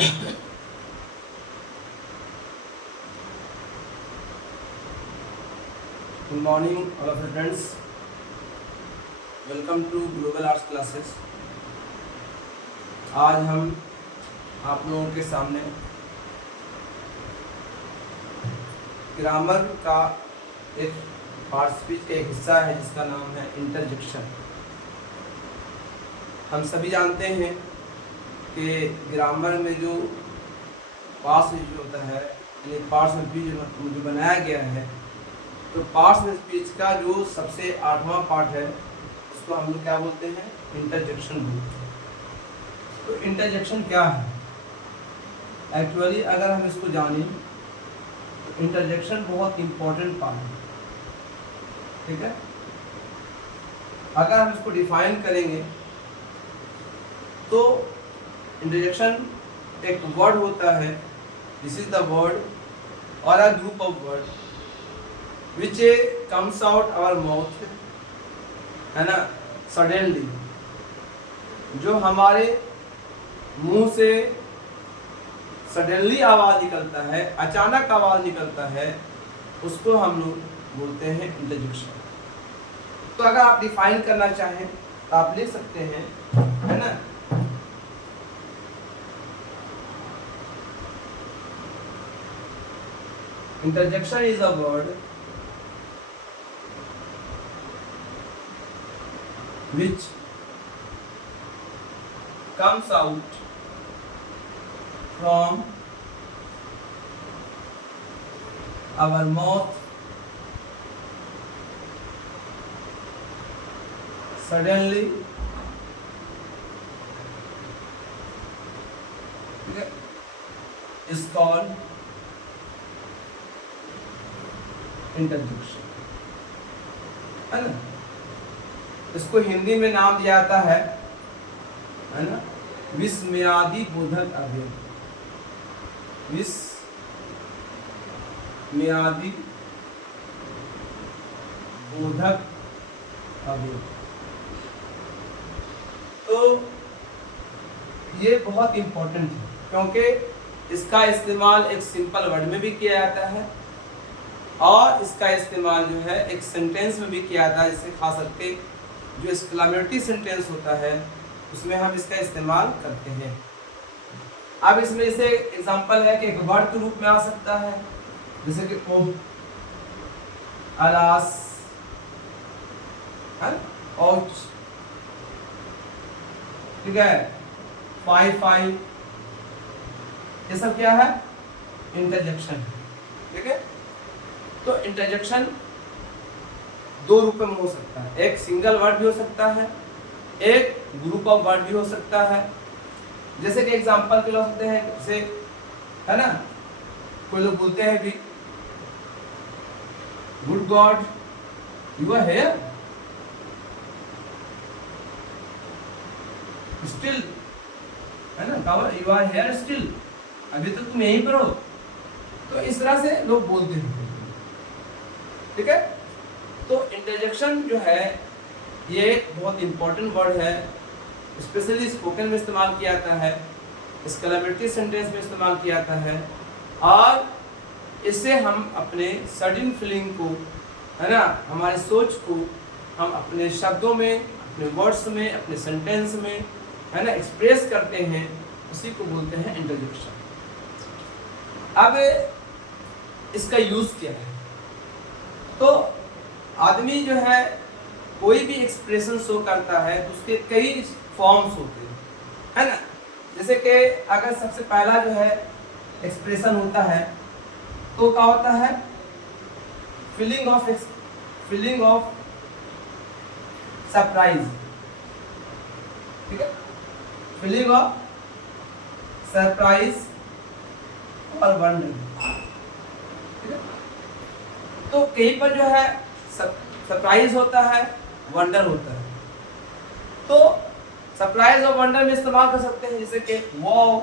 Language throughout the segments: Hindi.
Good morning, all of you friends. Welcome to Global Arts Classes. आज हम आप लोगों के सामने ग्रामर का एक पार्ट स्पीच का एक हिस्सा है जिसका नाम है इंटरजेक्शन। हम सभी जानते हैं कि ग्रामर में जो पार्ट्स जो होता है यानी पार्ट्स ऑफ स्पीच जो बनाया गया है, तो पार्ट्स ऑफ स्पीच का जो सबसे 8वां पार्ट है उसको हम लोग क्या बोलते हैं, इंटरजेक्शन बोलते हैं। तो इंटरजेक्शन क्या है एक्चुअली, अगर हम इसको जानें तो इंटरजेक्शन बहुत इंपॉर्टेंट पार्ट है, ठीक है। अगर हम इसको डिफाइन करेंगे तो इंटरजेक्शन एक वर्ड होता है, दिस इज द वर्ड और a group of word which comes out our mouth, है ना, suddenly, जो हमारे मुंह से सडनली आवाज़ निकलता है, अचानक आवाज़ निकलता है, उसको हम लोग बोलते हैं इंटरजेक्शन। तो अगर आप डिफाइन करना चाहें तो आप लिख सकते हैं, है ना, interjection is a word which comes out from our mouth suddenly, is called interjection, है ना। इसको हिंदी में नाम दिया जाता है ना, विस्मयादि बोधक अवयव, विस्मयादि बोधक अवयव। तो ये बहुत इंपॉर्टेंट है क्योंकि इसका इस्तेमाल एक सिंपल वर्ड में भी किया जाता है और इसका इस्तेमाल जो है एक सेंटेंस में भी किया जाता है, जिससे खास करके जो एक्सक्लेमेटरी सेंटेंस होता है उसमें हम इसका इस्तेमाल करते हैं। अब इसमें जैसे एग्जांपल है कि एक वर्ड के रूप में आ सकता है, जैसे कि ओ, अलास, औच, ठीक है, फाई, ये सब क्या है, इंटरजेक्शन, ठीक है। तो इंटरजेक्शन दो रूप में हो सकता है, एक सिंगल वर्ड भी हो सकता है, एक ग्रुप ऑफ वर्ड भी हो सकता है। जैसे कि एग्जांपल के लिए होते हैं, जैसे, है ना, कोई लोग बोलते हैं भी good god you are here still, है ना, cover you are here still, अभी तो तुम यहीं पर हो। तो इस तरह से लोग बोलते हैं, ठीक है। तो इंटरजेक्शन जो है ये बहुत इंपॉर्टेंट वर्ड है, स्पेशली स्पोकन में इस्तेमाल किया जाता है, एक्सक्लेमेटरी सेंटेंस में इस्तेमाल किया जाता है और इससे हम अपने सडन फीलिंग को, है ना, हमारे सोच को हम अपने शब्दों में, अपने वर्ड्स में, अपने सेंटेंस में, है ना, एक्सप्रेस करते हैं, उसी को बोलते हैं इंटरजेक्शन। अब इसका यूज़ क्या है, तो आदमी जो है कोई भी एक्सप्रेशन शो करता है तो उसके कई फॉर्म्स होते हैं, है ना। जैसे कि अगर सबसे पहला जो है एक्सप्रेशन होता है तो क्या होता है, फीलिंग ऑफ सरप्राइज, ठीक है, फीलिंग ऑफ सरप्राइज और वंडर, ठीक है। तो कहीं पर जो है सरप्राइज होता है, वंडर होता है। तो सरप्राइज और वंडर में इस्तेमाल कर सकते हैं, जैसे कि वाओ,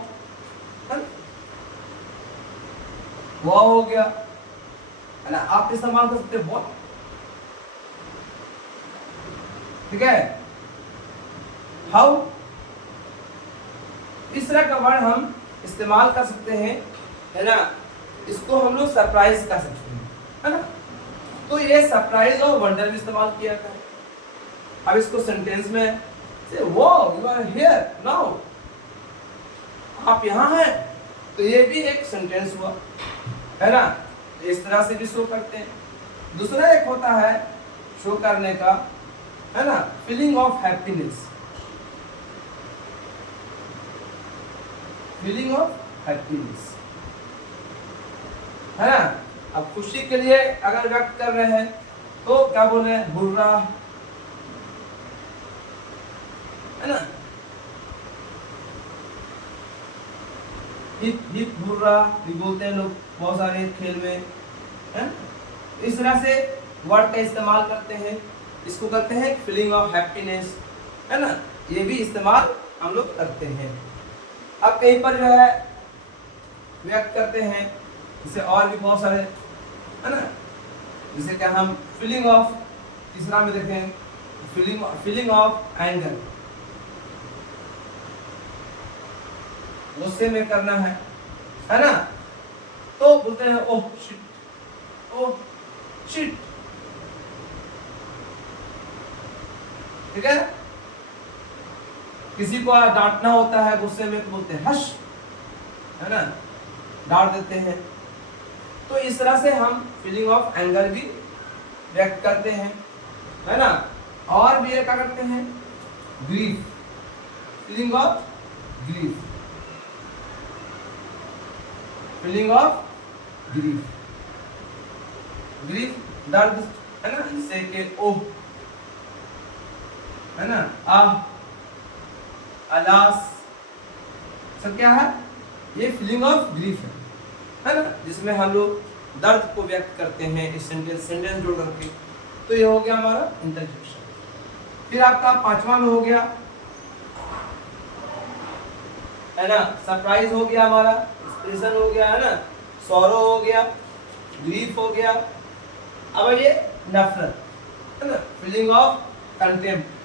वाओ हो गया, है ना, आप इस्तेमाल कर सकते हैं व्हाट, ठीक है, हाउ, इस तरह का वर्ड हम इस्तेमाल कर सकते हैं, है ना, इसको हम लोग सरप्राइज कर सकते हैं, है ना। तो ये सरप्राइज और वंडर भी इस्तेमाल किया था। अब इसको सेंटेंस में से वो यू आर हियर नाउ, आप यहाँ हैं, तो ये भी एक सेंटेंस हुआ, है ना। इस तरह से भी शो करते हैं। दूसरा एक होता है शो करने का, है ना, feeling of happiness, feeling of happiness, है ना। अब खुशी के लिए अगर व्यक्त कर रहे हैं तो क्या बोल रहे हैं, हुर्रा, है ना, हिप हिप हुर्रा भी बोलते हैं लोग बहुत सारे खेल में, है। इस तरह से वर्ड का इस्तेमाल करते हैं, इसको करते हैं फीलिंग ऑफ हैप्पीनेस, है ना, ये भी इस्तेमाल हम लोग करते हैं। अब कहीं पर जो है व्यक्त करते हैं, जैसे और भी बहुत सारे, है ना, जैसे क्या हम फीलिंग ऑफ, तीसरा में देखें फीलिंग ऑफ एंगर, गुस्से में करना है ना, तो बोलते हैं ओह शिट, ओह शिट, ठीक है। किसी को डांटना होता है गुस्से में तो बोलते हैं हश, है ना, डांट देते हैं। तो इस तरह से हम फीलिंग ऑफ एंगर भी व्यक्त करते हैं, है ना। और भी क्या करते हैं, grief, feeling of grief, feeling of grief, grief दर्द, है ना, जैसे कि ओह, है ना, आह, अलास, सब क्या है, ये फीलिंग ऑफ ग्रीफ है ना, जिसमें हम लोग दर्द को व्यक्त करते हैं इस सेंटेंस जोड़ करके। तो ये हो गया हमारा इंटरजेक्शन। फिर आपका पांचवा में हो गया, है ना, सरप्राइज हो गया, हमारा एक्सप्रेशन हो गया, है ना, सॉरो हो गया, ग्रीफ हो गया। अब ये नफरत, है ना, फीलिंग ऑफ कंटेम्प्ट,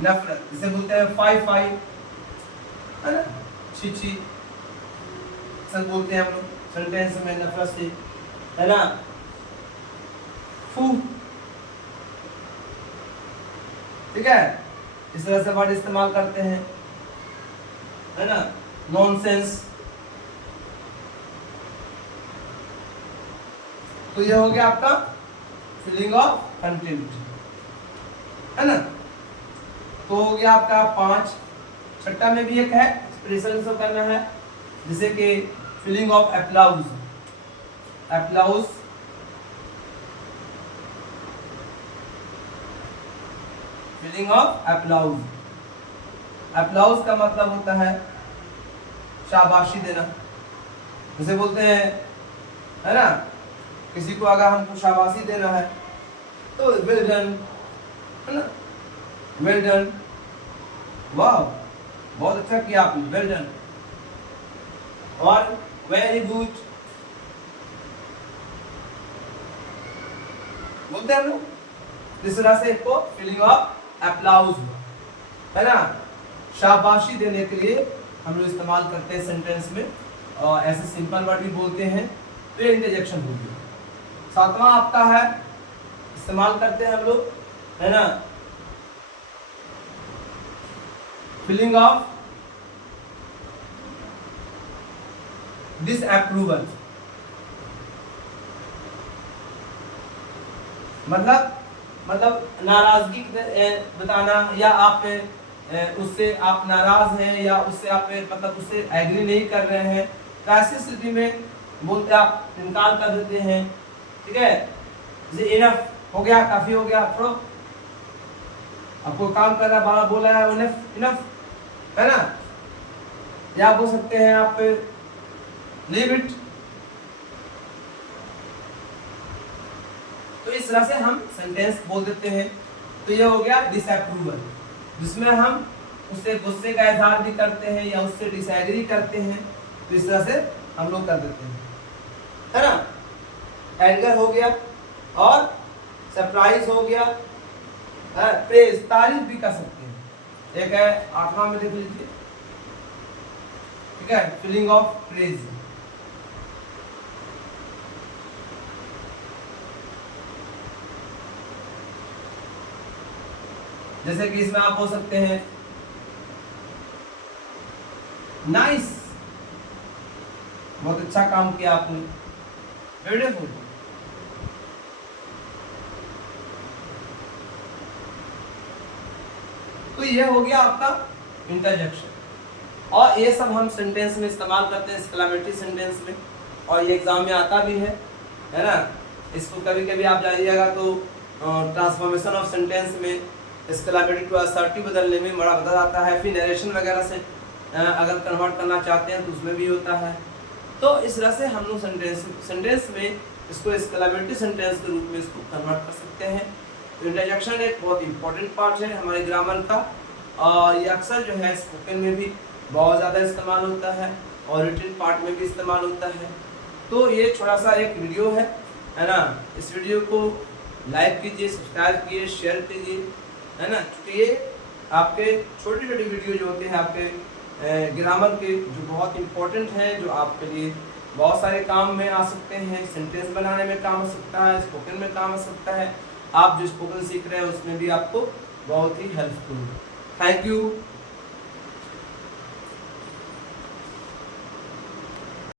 नफरत, जिसे बोलते हैं फाई फाई, है ना, छी छी, सब बोलते हैं हम लोग सेंटेंस में नफरत से, है ना, फू, ठीक है, इस तरह से वर्ड इस्तेमाल करते हैं, है ना, नॉनसेंस। तो ये हो गया आपका फीलिंग ऑफ कंटेम्प्ट, है ना। तो हो गया आपका 5। छठा में भी एक है एक्सप्रेशन शो करना है, जैसे कि फीलिंग ऑफ अप्लाउज, अप्लाउज, फीलिंग ऑफ अप्लाउज, अप्लाउज का मतलब होता है शाबाशी देना, जैसे बोलते हैं, है ना, किसी को अगर हमको शाबाशी देना है तो वेल डन, है ना, वेल डन, वाह बहुत अच्छा किया आपने, वेल डन, और वेरी गुड बोलते हैं लोग। इस तरह से इसको फीलिंग ऑफ अप्लाउज, है ना, शाबाशी देने के लिए हम लोग इस्तेमाल करते हैं सेंटेंस में, और ऐसे सिंपल वर्ड भी बोलते हैं, तो ये इंटरजेक्शन हो गया। 7वां आपका है, इस्तेमाल करते हैं हम लोग, है ना, फीलिंग ऑफ डिसअप्रूवल, मतलब नाराजगी बताना, या आप उससे आप नाराज हैं, या उससे आप मतलब उससे एग्री नहीं कर रहे हैं, तो ऐसी स्थिति में बोलते आप इनकार कर देते हैं, ठीक है, जैसे इनफ हो गया, काफी हो गया, छोड़ो, आपको काम कर रहा है, बाबा बोला है इनफ, इनफ, है ना, या बोल सकते हैं आप लीव इट। तो इस तरह से हम सेंटेंस बोल देते हैं। तो ये हो गया डिसअप्रूवल, जिसमें हम उससे गुस्से का इजहार भी करते हैं या उससे डिसएग्री करते हैं, तो इस तरह से हम लोग कर देते हैं, है ना। एंगर हो गया और सरप्राइज हो गया, है, प्रेज तारीफ भी कर सकते हैं। एक है 8वां में देख लीजिए, ठीक है, फीलिंग ऑफ प्रेज। जैसे कि इसमें आप बोल सकते हैं नाइस, बहुत अच्छा काम किया आपने, ब्यूटीफुल। तो ये हो गया आपका इंटरजेक्शन, और ये सब हम सेंटेंस में इस्तेमाल करते हैं, एक्सक्लेमेटरी सेंटेंस में, और ये एग्जाम में आता भी है ना। इसको कभी कभी आप जाइएगा तो ट्रांसफॉर्मेशन ऑफ सेंटेंस में एक्सक्लेमेटरी टू असर्टिव बदलने में बड़ा बदल आता है। फिर नरेशन वगैरह से अगर कन्वर्ट करना चाहते हैं तो उसमें भी होता है। तो इस तरह से हम लोग सेंटेंस में इसको एक्सक्लेमेटरी सेंटेंस के रूप में इसको कन्वर्ट कर सकते हैं। तो इंटरजेक्शन एक बहुत इंपॉर्टेंट पार्ट है हमारे ग्रामर का, और ये अक्सर जो है स्पोकन में भी बहुत ज़्यादा इस्तेमाल होता है और रिटन पार्ट में भी इस्तेमाल होता है। तो ये थोड़ा सा एक वीडियो है ना। इस वीडियो को लाइक कीजिए, सब्सक्राइब कीजिए, शेयर कीजिए, है ना, क्योंकि ये आपके छोटे छोटे वीडियो जो होते हैं आपके ग्रामर के, जो बहुत इंपॉर्टेंट हैं, जो आपके लिए बहुत सारे काम में आ सकते हैं। सेंटेंस बनाने में काम आ सकता है, स्पोकन में काम आ सकता है। आप जो स्पोकन सीख रहे हैं उसमें भी आपको बहुत ही हेल्पफुल। Thank you.